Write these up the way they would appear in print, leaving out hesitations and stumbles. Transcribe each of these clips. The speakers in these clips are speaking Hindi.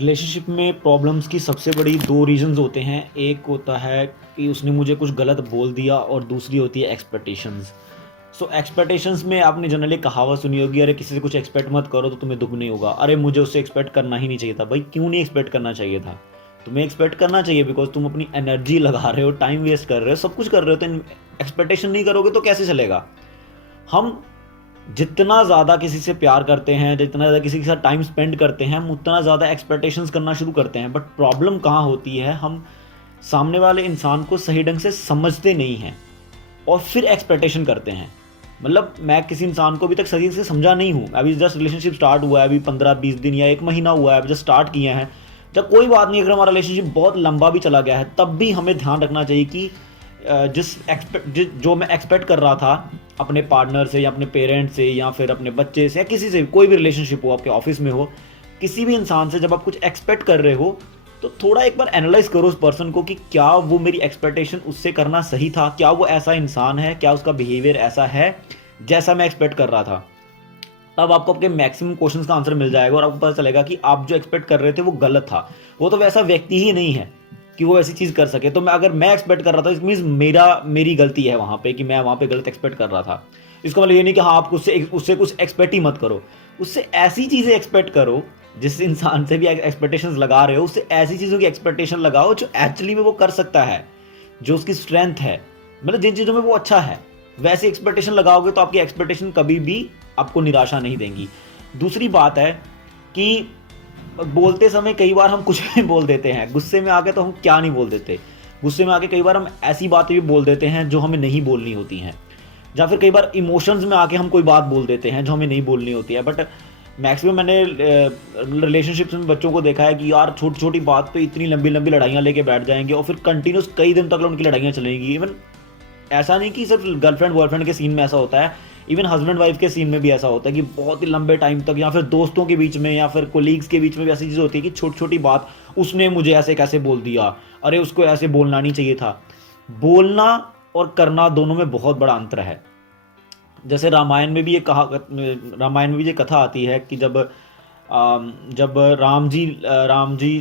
रिलेशनशिप में प्रॉब्लम्स की सबसे बड़ी दो रीजंस होते हैं। एक होता है कि उसने मुझे कुछ गलत बोल दिया और दूसरी होती है एक्सपेक्टेशंस। सो एक्सपेक्टेशंस में आपने जनरली कहावत सुनी होगी, अरे किसी से कुछ एक्सपेक्ट मत करो तो तुम्हें दुख नहीं होगा। अरे मुझे उससे एक्सपेक्ट करना ही नहीं चाहिए था। भाई क्यों नहीं एक्सपेक्ट करना चाहिए था? तुम्हें एक्सपेक्ट करना चाहिए बिकॉज तुम अपनी एनर्जी लगा रहे हो, टाइम वेस्ट कर रहे हो, सब कुछ कर रहे हो, तो एक्सपेक्टेशन नहीं करोगे तो कैसे चलेगा? हम जितना ज़्यादा किसी से प्यार करते हैं, जितना ज़्यादा किसी के साथ टाइम स्पेंड करते हैं, हम उतना ज़्यादा एक्सपेक्टेशंस करना शुरू करते हैं। बट प्रॉब्लम कहाँ होती है, हम सामने वाले इंसान को सही ढंग से समझते नहीं हैं और फिर एक्सपेक्टेशन करते हैं। मतलब मैं किसी इंसान को अभी तक सही से समझा नहीं हूँ, अभी जस्ट रिलेशनशिप स्टार्ट हुआ है, अभी 15-20 दिन या 1 महीना हुआ है, अभी जस्ट स्टार्ट किए हैं। जब कोई बात नहीं, अगर हमारा रिलेशनशिप बहुत लंबा भी चला गया है तब भी हमें ध्यान रखना चाहिए कि जो मैं एक्सपेक्ट कर रहा था अपने पार्टनर से या अपने पेरेंट्स से या फिर अपने बच्चे से या किसी से, कोई भी रिलेशनशिप हो, आपके ऑफिस में हो, किसी भी इंसान से जब आप कुछ एक्सपेक्ट कर रहे हो तो थोड़ा एक बार एनालाइज करो उस पर्सन को कि क्या वो मेरी एक्सपेक्टेशन उससे करना सही था, क्या वो ऐसा इंसान है, क्या उसका बिहेवियर ऐसा है जैसा मैं एक्सपेक्ट कर रहा था। तब आपको आपके मैक्सिमम क्वेश्चंस का आंसर मिल जाएगा और आपको पता चलेगा कि आप जो एक्सपेक्ट कर रहे थे वो गलत था। वो तो वैसा व्यक्ति ही नहीं है कि वो ऐसी चीज़ कर सके। तो अगर मैं एक्सपेक्ट कर रहा था, इट मीन्स मेरी गलती है वहाँ पे कि मैं वहाँ पे गलत एक्सपेक्ट कर रहा था। इसका मतलब ये नहीं कि हाँ आप उससे कुछ एक्सपेक्ट ही मत करो। उससे ऐसी चीज़ें एक्सपेक्ट करो, जिस इंसान से भी एक्सपेक्टेशंस लगा रहे हो उससे ऐसी चीज़ों की एक्सपेक्टेशन लगाओ जो एक्चुअली में वो कर सकता है, जो उसकी स्ट्रेंथ है, मतलब जिन चीज़ों में वो अच्छा है। वैसी एक्सपेक्टेशन लगाओगे तो आपकी एक्सपेक्टेशन कभी भी आपको निराशा नहीं देंगी। दूसरी बात है कि बोलते समय कई बार हम कुछ भी बोल देते हैं। गुस्से में आके तो हम क्या नहीं बोल देते। गुस्से में आके कई बार हम ऐसी बातें भी बोल देते हैं जो हमें नहीं बोलनी होती हैं, या फिर कई बार इमोशंस में आके हम कोई बात बोल देते हैं जो हमें नहीं बोलनी होती है। बट मैक्सिमम मैंने रिलेशनशिप्स में बच्चों को देखा है कि यार छोटी छोटी बात पे इतनी लंबी लंबी लड़ाइयाँ लेके बैठ जाएंगे और फिर कंटिन्यूस कई दिन तक उनकी लड़ाइयाँ चलेंगी। इवन ऐसा नहीं कि सिर्फ गर्लफ्रेंड बॉयफ्रेंड के सीन में ऐसा होता है, इवन हस्बैंड वाइफ के सीन में भी ऐसा होता है कि बहुत ही लंबे टाइम तक, या फिर दोस्तों के बीच में या फिर कोलीग्स के बीच में भी ऐसी चीज़ होती है कि छोटी छोटी बात, उसने मुझे ऐसे कैसे बोल दिया, अरे उसको ऐसे बोलना नहीं चाहिए था। बोलना और करना दोनों में बहुत बड़ा अंतर है। जैसे रामायण में भी ये कथा आती है कि जब राम जी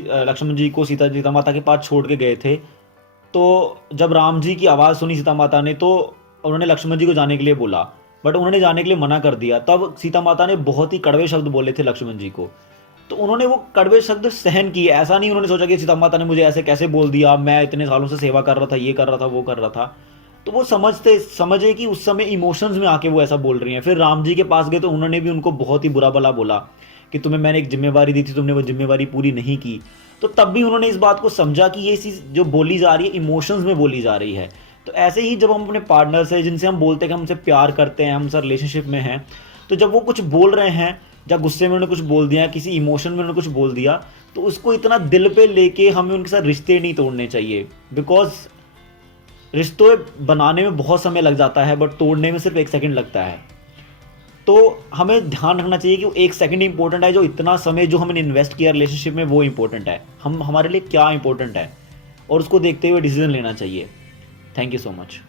लक्ष्मण जी को सीता माता के पास छोड़ के गए थे, तो जब राम जी की आवाज़ सुनी सीता माता ने तो उन्होंने लक्ष्मण जी को जाने के लिए बोला, बट उन्होंने जाने के लिए मना कर दिया। तब सीता माता ने बहुत ही कड़वे शब्द बोले थे लक्ष्मण जी को, तो उन्होंने वो कड़वे शब्द सहन किए। ऐसा नहीं उन्होंने सोचा कि सीता माता ने मुझे ऐसे कैसे बोल दिया, मैं इतने सालों से सेवा कर रहा था, ये कर रहा था, वो कर रहा था। तो वो समझे कि उस समय इमोशंस में आके वो ऐसा बोल रही हैं। फिर राम जी के पास गए तो उन्होंने भी उनको बहुत ही बुरा भला बोला कि तुम्हें मैंने एक जिम्मेवारी दी थी, तुमने वो जिम्मेवारी पूरी नहीं की। तो तब भी उन्होंने इस बात को समझा कि ये चीज़ जो बोली जा रही है इमोशंस में बोली जा रही है। तो ऐसे ही जब हम अपने पार्टनर से, जिनसे हम बोलते हैं कि हमसे प्यार करते हैं, हमसे रिलेशनशिप में हैं, तो जब वो कुछ बोल रहे हैं, या गुस्से में उन्होंने कुछ बोल दिया, किसी इमोशन में उन्होंने कुछ बोल दिया, तो उसको इतना दिल पे लेके हमें उनके साथ रिश्ते नहीं तोड़ने चाहिए। बिकॉज रिश्तों बनाने में बहुत समय लग जाता है बट तोड़ने में सिर्फ 1 सेकंड लगता है। तो हमें ध्यान रखना चाहिए कि वो 1 सेकंड इंपॉर्टेंट है, जो इतना समय जो हमने इन्वेस्ट किया रिलेशनशिप में वो इंपॉर्टेंट है। हमारे लिए क्या इंपॉर्टेंट है और उसको देखते हुए डिसीजन लेना चाहिए। Thank you so much.